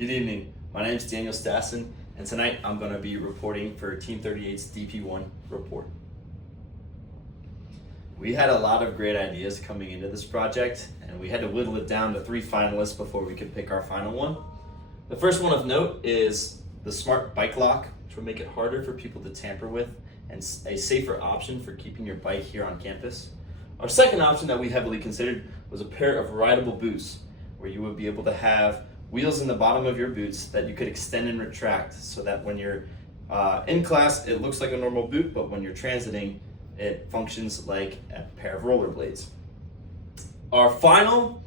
Good evening. My name is Daniel Stassen, and tonight I'm going to be reporting for Team 38's DP1 Report. We had a lot of great ideas coming into this project, and we had to whittle it down to 3 finalists before we could pick our final one. The first one of note is the smart bike lock, which will make it harder for people to tamper with and a safer option for keeping your bike here on campus. Our second option that we heavily considered was a pair of rideable boots, where you would be able to have wheels in the bottom of your boots that you could extend and retract so that when you're in class, it looks like a normal boot, but when you're transiting, it functions like a pair of rollerblades. Our final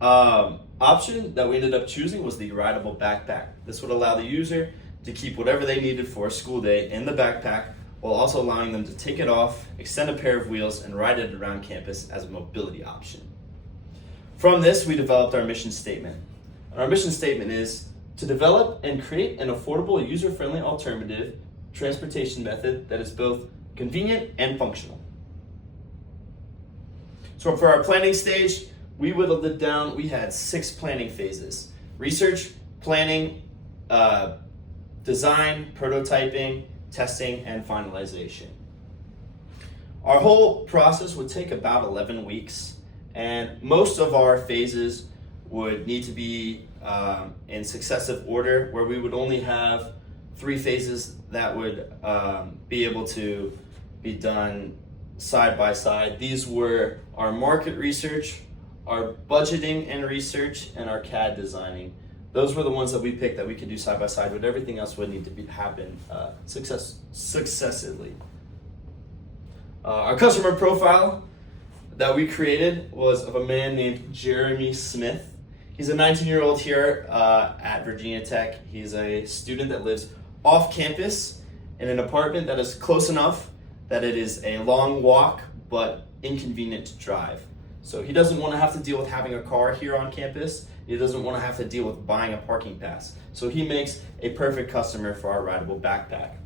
option that we ended up choosing was the rideable backpack. This would allow the user to keep whatever they needed for a school day in the backpack, while also allowing them to take it off, extend a pair of wheels, and ride it around campus as a mobility option. From this, we developed our mission statement. Our mission statement is to develop and create an affordable, user-friendly alternative transportation method that is both convenient and functional. So for our planning stage, we whittled it down. We had 6 planning phases: research, planning, design, prototyping, testing, and finalization. Our whole process would take about 11 weeks, and most of our phases would need to be in successive order, where we would only have 3 phases that would be able to be done side by side. These were our market research, our budgeting and research, and our CAD designing. Those were the ones that we picked that we could do side by side, but everything else would need to happen successively. Our customer profile that we created was of a man named Jeremy Smith. He's a 19-year-old here at Virginia Tech. He's a student that lives off campus in an apartment that is close enough that it is a long walk but inconvenient to drive. So he doesn't want to have to deal with having a car here on campus. He doesn't want to have to deal with buying a parking pass. So he makes a perfect customer for our rideable backpack.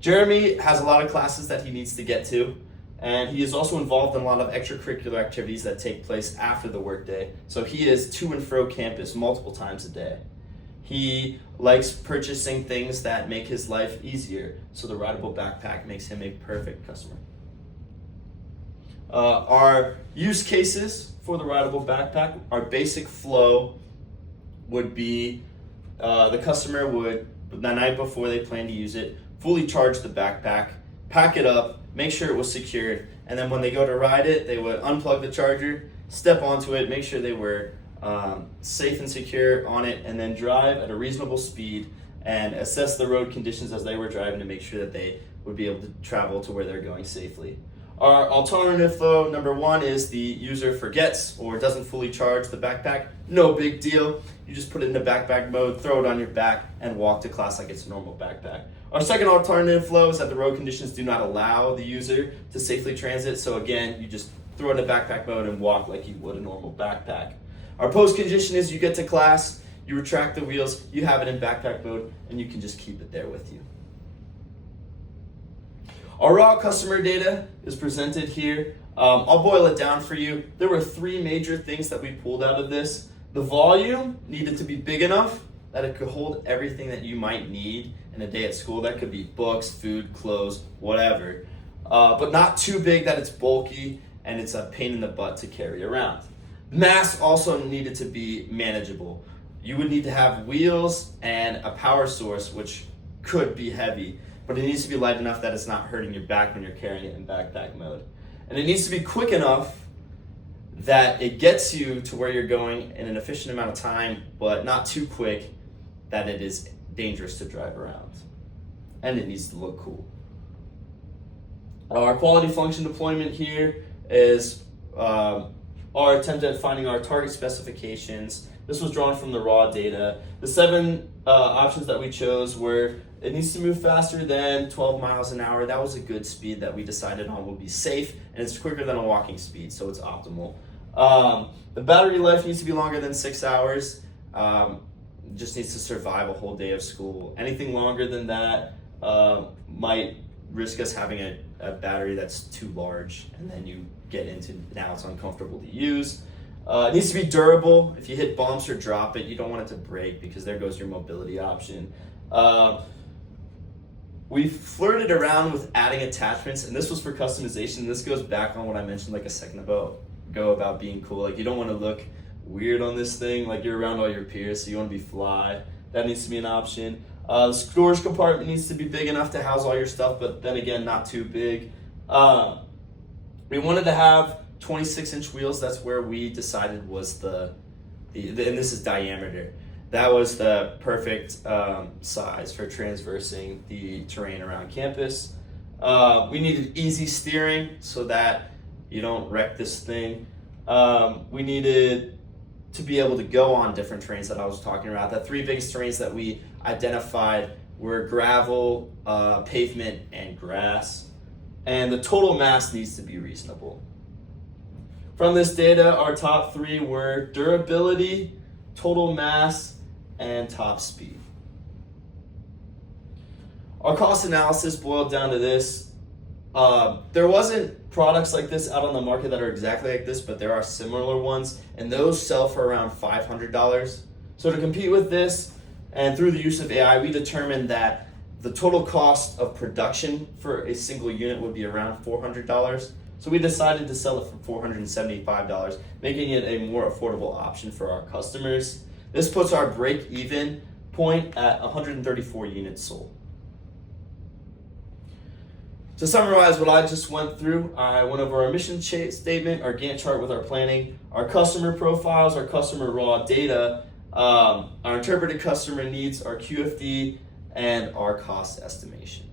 Jeremy has a lot of classes that he needs to get to, and he is also involved in a lot of extracurricular activities that take place after the workday. So he is to and fro campus multiple times a day. He likes purchasing things that make his life easier, so the rideable backpack makes him a perfect customer. Our use cases for the rideable backpack, our basic flow would be the customer would, the night before they plan to use it, fully charge the backpack, pack it up, make sure it was secured, and then when they go to ride it, they would unplug the charger, step onto it, make sure they were safe and secure on it, and then drive at a reasonable speed and assess the road conditions as they were driving to make sure that they would be able to travel to where they're going safely. Our alternative flow, number 1, is the user forgets or doesn't fully charge the backpack. No big deal. You just put it into backpack mode, throw it on your back, and walk to class like it's a normal backpack. Our second alternative flow is that the road conditions do not allow the user to safely transit. So again, you just throw it into backpack mode and walk like you would a normal backpack. Our post condition is you get to class, you retract the wheels, you have it in backpack mode, and you can just keep it there with you. Our raw customer data is presented here. I'll boil it down for you. There were 3 major things that we pulled out of this. The volume needed to be big enough that it could hold everything that you might need in a day at school. That could be books, food, clothes, whatever. But not too big that it's bulky and it's a pain in the butt to carry around. Mass also needed to be manageable. You would need to have wheels and a power source, which could be heavy, but it needs to be light enough that it's not hurting your back when you're carrying it in backpack mode. And it needs to be quick enough that it gets you to where you're going in an efficient amount of time, but not too quick that it is dangerous to drive around. And it needs to look cool. Our quality function deployment here is our attempt at finding our target specifications. This was drawn from the raw data. The 7 options that we chose were: it needs to move faster than 12 miles an hour. That was a good speed that we decided on would be safe, and it's quicker than a walking speed, so it's optimal. The battery life needs to be longer than 6 hours. Just needs to survive a whole day of school. Anything longer than that might risk us having a battery that's too large, and then you get into, now it's uncomfortable to use. It needs to be durable. If you hit bumps or drop it, you don't want it to break because there goes your mobility option. We flirted around with adding attachments, and this was for customization. This goes back on what I mentioned like a second ago about being cool. Like, you don't want to look weird on this thing, like you're around all your peers, so you want to be fly. That needs to be an option. The storage compartment needs to be big enough to house all your stuff, but then again, not too big. We wanted to have 26-inch wheels. That's where we decided was the and this is diameter. That was the perfect size for traversing the terrain around campus. We needed easy steering so that you don't wreck this thing. We needed to be able to go on different terrains that I was talking about. The three biggest terrains that we identified were gravel, pavement, and grass. And the total mass needs to be reasonable. From this data, our top three were durability, total mass, and top speed. Our cost analysis boiled down to this. There wasn't products like this out on the market that are exactly like this, but there are similar ones, and those sell for around $500. So to compete with this, and through the use of AI, we determined that the total cost of production for a single unit would be around $400. So we decided to sell it for $475, making it a more affordable option for our customers. This puts our break-even point at 134 units sold. To summarize what I just went through, I went over our mission statement, our Gantt chart with our planning, our customer profiles, our customer raw data, our interpreted customer needs, our QFD, and our cost estimation.